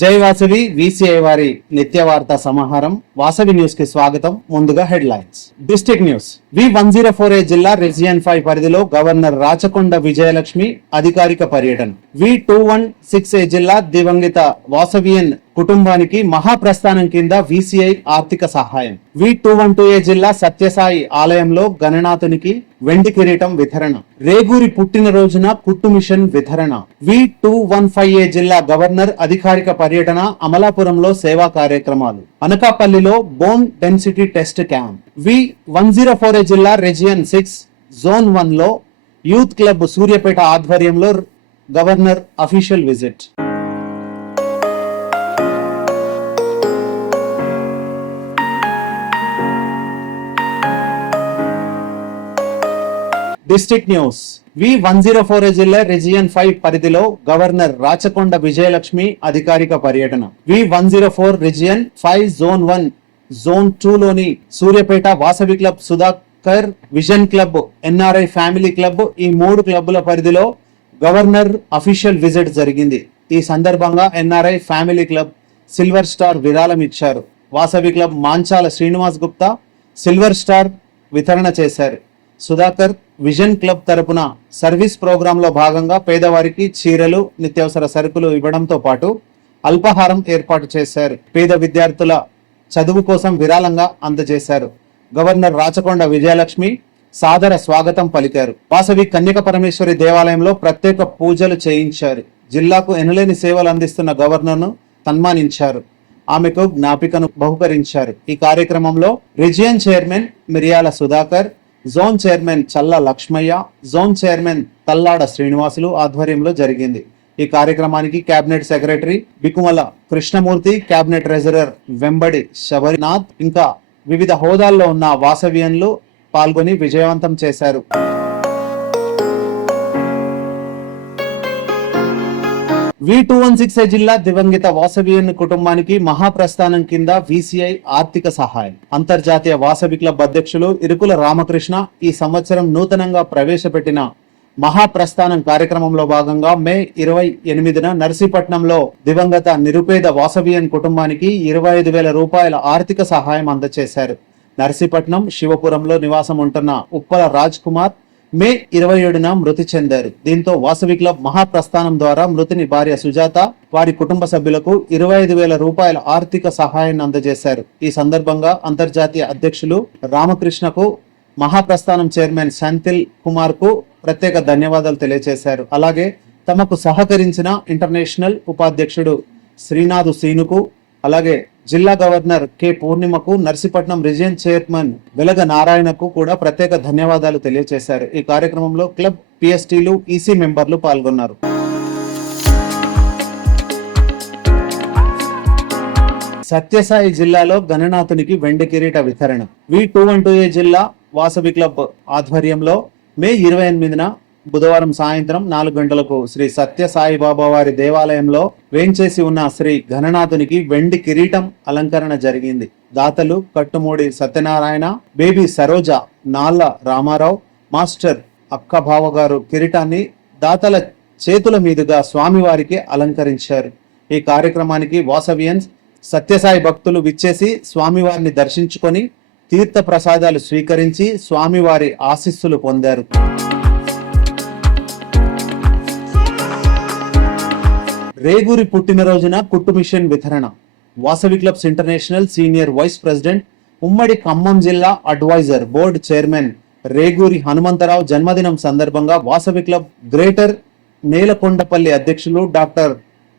జై వాసవి విసిఐ వారి నిత్య వార్తా సమాహారం వాసవి న్యూస్కి స్వాగతం ముందుగా headlines district news. V one zero four A జిల్లా రెజియన్ ఫైవ్ పరిధిలో గవర్నర్ రాచకొండ విజయలక్ష్మి అధికారిక పర్యటన. V two one six A జిల్లా దివంగిత వాసవియన్ కుటుంబానికి మహాప్రస్థానం కింద విసిఐ ఆర్థిక సహాయం. V two one two A జిల్లా సత్యసాయి ఆలయంలో గణనాథునికి వెండి కిరీటం వితరణ. రేగూరి పుట్టినరోజున కుట్టు మిషన్ వితరణ. V two one five A జిల్లా గవర్నర్ అధికారిక పర్యటన అమలాపురంలో సేవా కార్యక్రమాలు. అనకాపల్లిలో bone density test camp. V one zero four A జిల్లా రెజియన్ సిక్స్ జోన్ వన్లో యూత్ క్లబ్ సూర్యపేట ఆధ్వర్యంలో governor official visit. District news. V one zero four జిల్లా రెజియన్ ఫైవ్ పరిధిలో గవర్నర్ రాచకొండ విజయలక్ష్మి అధికారిక పర్యటన. V one zero four region five zone one zone two లోని Suryapet Vasavi club Sudhakar vision club NRI family club ఈ మూడు క్లబ్బుల పరిధిలో governor official visit జరిగింది. ఈ సందర్భంగా NRI family club silver star విరాళం ఇచ్చారు. Vasavi club Manchala Srinivas Gupta silver star వితరణ చేశారు. సుధాకర్ విజన్ క్లబ్ తరపున సర్వీస్ ప్రోగ్రాంలో భాగంగా పేదవారికి చీరలు నిత్యావసర సరుకులు ఇవ్వడంతో పాటు అల్పాహారం ఏర్పాటు చేశారు. పేద విద్యార్థుల చదువు కోసం విరాళంగా అందజేశారు. గవర్నర్ రాచకొండ విజయలక్ష్మి సాదర స్వాగతం పలికారు. వాసవి కన్యక పరమేశ్వరి దేవాలయంలో ప్రత్యేక పూజలు చేయించారు. జిల్లాకు ఎనలేని సేవలు అందిస్తున్న గవర్నర్ను సన్మానించారు. ఆమెకు జ్ఞాపికను బహుకరించారు. ఈ కార్యక్రమంలో రిజియన్ చైర్మన్ మిరియాల Sudhakar zone chairman Challa Lakshmaiah zone chairman Tallada Srinivasulu ఆధ్వర్యంలో జరిగింది. ఈ కార్యక్రమానికి cabinet secretary Bikumala Krishnamurthy cabinet treasurer Vembadi Sabarinath ఇంకా వివిధ హోదాల్లో ఉన్న వాసవ్యన్లు పాల్గొని విజయవంతం చేశారు. వి టూ వన్ సిక్స్ జిల్లా దివంగిత వాసవియన్ కుటుంబానికి మహాప్రస్థానం కింద విసిఐ ఆర్థిక సహాయం. అంతర్జాతీయ వాసవి క్లబ్ అధ్యక్షులు ఇరుకుల రామకృష్ణ ఈ సంవత్సరం నూతనంగా ప్రవేశపెట్టిన మహాప్రస్థానం కార్యక్రమంలో భాగంగా మే ఇరవై ఎనిమిదిన నర్సీపట్నంలో దివంగత నిరుపేద వాసవియన్ కుటుంబానికి ఇరవై ఐదు వేల రూపాయల ఆర్థిక సహాయం అందజేశారు నర్సీపట్నం శివపురంలో నివాసం ఉంటున్న ఉప్పల రాజ్ కుమార్ మే ఇరవై ఏడున మృతి చెందారు. దీంతో వాసవి క్లబ్ మహాప్రస్థానం ద్వారా మృతిని భార్య సుజాత వారి కుటుంబ సభ్యులకు ఇరవై ఐదు వేల రూపాయల ఆర్థిక సహాయాన్ని అందజేశారు. ఈ సందర్భంగా అంతర్జాతీయ అధ్యక్షులు రామకృష్ణకు మహాప్రస్థానం చైర్మన్ శాంతిల్ కుమార్కు ప్రత్యేక ధన్యవాదాలు తెలియజేశారు. అలాగే తమకు సహకరించిన ఇంటర్నేషనల్ ఉపాధ్యక్షుడు శ్రీనాథు సీనుకు అలాగే జిల్లా గవర్నర్ కె పూర్ణిమకు నర్సీపట్నం రీజియన్ చైర్మన్ వెలగ నారాయణకు కూడా ప్రత్యేక ధన్యవాదాలు తెలియజేశారు ఈ కార్యక్రమంలో క్లబ్ పిఎస్టీలు ఈసీ మెంబర్లు పాల్గొన్నారు. సత్యసాయి జిల్లాలో గణనాథునికి వెండి కిరీట వితరణ. V two one two A జిల్లా వాసవి క్లబ్ ఆధ్వర్యంలో మే ఇరవై ఎనిమిదిన బుధవారం సాయంత్రం నాలుగు గంటలకు శ్రీ సత్య సాయిబాబా వారి దేవాలయంలో వేంచేసి ఉన్న శ్రీ ఘననాథునికి వెండి కిరీటం అలంకరణ జరిగింది. దాతలు కట్టుమూడి సత్యనారాయణ బేబీ సరోజ నాళ్ళ రామారావు మాస్టర్ అక్కబావ గారు కిరీటాన్ని దాతల చేతుల మీదుగా స్వామివారికి అలంకరించారు. ఈ కార్యక్రమానికి వాసవియన్స్ సత్యసాయి భక్తులు విచ్చేసి స్వామివారిని దర్శించుకొని తీర్థ ప్రసాదాలు స్వీకరించి స్వామివారి ఆశీస్సులు పొందారు. రేగూరి పుట్టినరోజున కుట్టు మిషన్ వితరణ. Vasavi clubs international senior vice president ఉమ్మడి ఖమ్మం జిల్లా advisor board chairman Reguri Hanumantharao జన్మదినం సందర్భంగా వాసవి క్లబ్ గ్రేటర్ నేలకొండపల్లి అధ్యక్షులు డాక్టర్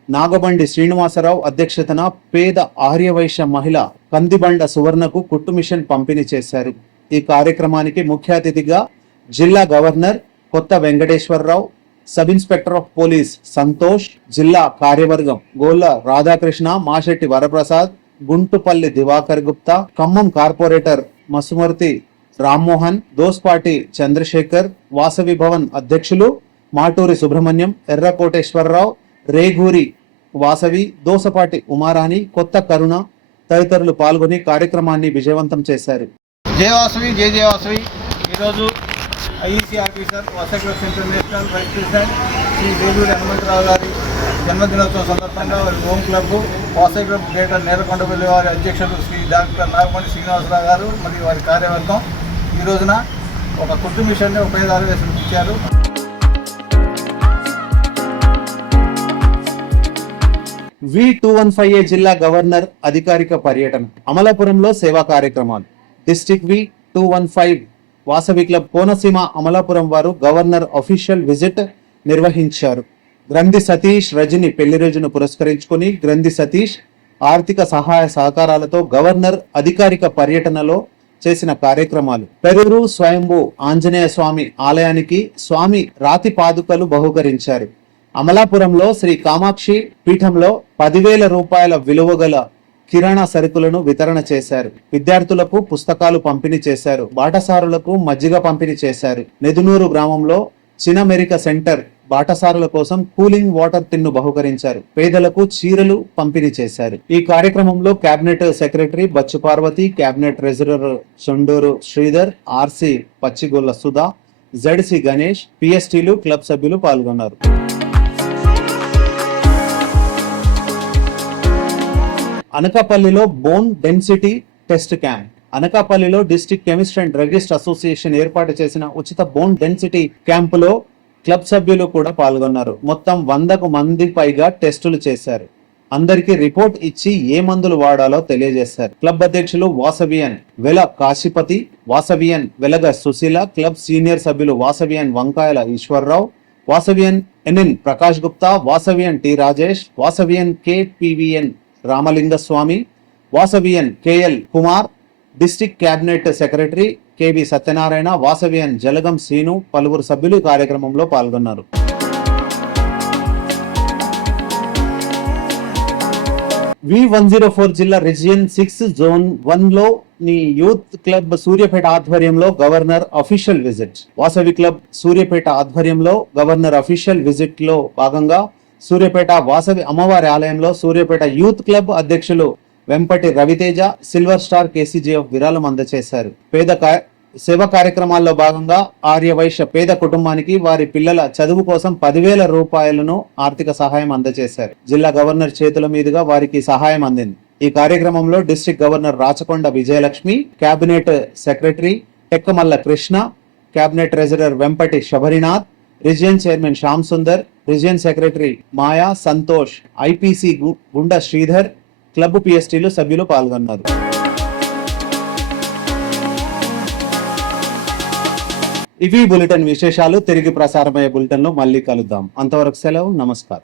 నాగబండి శ్రీనివాసరావు అధ్యక్షతన పేద ఆర్యవైశ్య మహిళ కందిబండ సువర్ణకు కుట్టు మిషన్ పంపిణీ చేశారు. ఈ కార్యక్రమానికి ముఖ్య అతిథిగా జిల్లా governor Kotha Venkateswara Rao sub inspector of police Santosh జిల్లా కార్యవర్గం గోల్ల రాధాకృష్ణ మాశెట్టి వరప్రసాద్ గుంటుపల్లి దివాకర్ గుప్తా ఖమ్మం కార్పొరేటర్ మసుమర్తి రామ్మోహన్ దోస్పాటి చంద్రశేఖర్ వాసవి భవన్ అధ్యక్షులు మాటూరి సుబ్రహ్మణ్యం ఎర్రకోటేశ్వరరావు రేగూరి వాసవి దోసపాటి ఉమారాణి కొత్త కరుణ తదితరులు పాల్గొని కార్యక్రమాన్ని విజయవంతం చేశారు. జయవాసవి జయ జయవాసవి ఈరోజు IEC officer వసగ్రస్ international vice president Shri Veluri Hanumantharao గారి జన్మదినోత్సవం సందర్భంగా వారి home club Vasai club greater Nerakondapalli వారి అధ్యక్షులు శ్రీ డాక్టర్ నాగమణి శ్రీనివాసరావు గారు మరియు వారి కార్యవర్గం. ఈ రోజున ఒక కుట్టు మిషన్ని ఉపయోగాలు ఇచ్చారు. V two one five A జిల్లా గవర్నర్ అధికారిక పర్యటన అమలాపురంలో సేవా కార్యక్రమాలు. District V two one five Vasavi club Konaseema Amalapuram వారు గవర్నర్ అఫీషియల్ విజిట్ నిర్వహించారు. గ్రంథి సతీష్ రజని పెళ్ళి రోజును పురస్కరించుకొని గ్రంథి సతీష్ ఆర్థిక సహాయ సహకారాలతో గవర్నర్ అధికారిక పర్యటనలో చేసిన కార్యక్రమాలు. పెరూరు స్వయంభూ ఆంజనేయ స్వామి ఆలయానికి స్వామి రాతి పాదుకలు బహుకరించారు. అమలాపురంలో శ్రీ కామాక్షి పీఠంలో పదివేల రూపాయల విలువ గల కిరాణా సరుకులను వితరణ చేశారు. విద్యార్థులకు పుస్తకాలు పంపిణీ చేశారు. బాటసారులకు మజ్జిగ పంపిణీ చేశారు. నెదునూరు గ్రామంలో చినమెరిక సెంటర్ బాటసారుల కోసం కూలింగ్ వాటర్ తిన్ను బహుకరించారు. పేదలకు చీరలు పంపిణీ చేశారు. ఈ కార్యక్రమంలో cabinet secretary Bachchu Parvati cabinet treasurer Chonduru Sridhar RC Pachchigolla Sudha ZC Ganesh పిఎస్టీలు club సభ్యులు పాల్గొన్నారు. అనకాపల్లిలో బోన్ డెన్సిటీ టెస్ట్ క్యాంప్. అనకాపల్లిలో district chemist and druggist association ఏర్పాటు చేసిన ఉచిత బోన్ డెన్సిటీ క్యాంపులో క్లబ్ సభ్యులు కూడా పాల్గొన్నారు. మొత్తం వందకు మంది పైగా టెస్టులు చేశారు. అందరికీ రిపోర్ట్ ఇచ్చి ఏ మందులు వాడాలో తెలియజేశారు. క్లబ్ అధ్యక్షులు వాసవియన్ వెల కాశీపతి వాసవియన్ వెలగ సుశీల క్లబ్ సీనియర్ సభ్యులు Vasavian Vankayala Eswararao Vasavian NN Prakash Gupta Vasavian T Rajesh Vasavian KPVN Ramalingaswamy Vasavian KL Kumar district cabinet secretary KV Satyanarayana Vasavian Jalagam Srinu పలువురు సభ్యులు కార్యక్రమంలో పాల్గొన్నారు. వి వన్ జీరో ఫోర్ జిల్లా region six zone వన్లో ని youth club Suryapet ఆధ్వర్యంలో governor official visit. Vasavi club Suryapet ఆధ్వర్యంలో governor official విజిట్లో భాగంగా సూర్యపేట వాసవి అమ్మవారి ఆలయంలో సూర్యపేట యూత్ క్లబ్ అధ్యక్షులు Vempati Raviteja silver star KCGF విరాళం అందజేశారు. పేద కా- సేవ కార్యక్రమాల్లో భాగంగా ఆర్యవైశ్య పేద కుటుంబానికి వారి పిల్లల చదువు కోసం పదివేల రూపాయలను ఆర్థిక సహాయం అందజేశారు. జిల్లా గవర్నర్ చేతుల మీదుగా వారికి సహాయం అందింది. ఈ కార్యక్రమంలో district governor Rachakonda Vijayalakshmi cabinet secretary Tekkamalla Krishna cabinet treasurer Vempati Sabarinath region chairman Shyam Sundar region secretary Maya Santosh IPC గు- శ్రీధర్ క్లబ్ పిఎస్టీలు సభ్యులు పాల్గొన్నారు. ఇవి బులెటిన్ విశేషాలు. తిరిగి ప్రసారమయ్యే బులెటిన్లో మళ్ళీ కలుద్దాం. అంతవరకు సెలవు. నమస్కారం.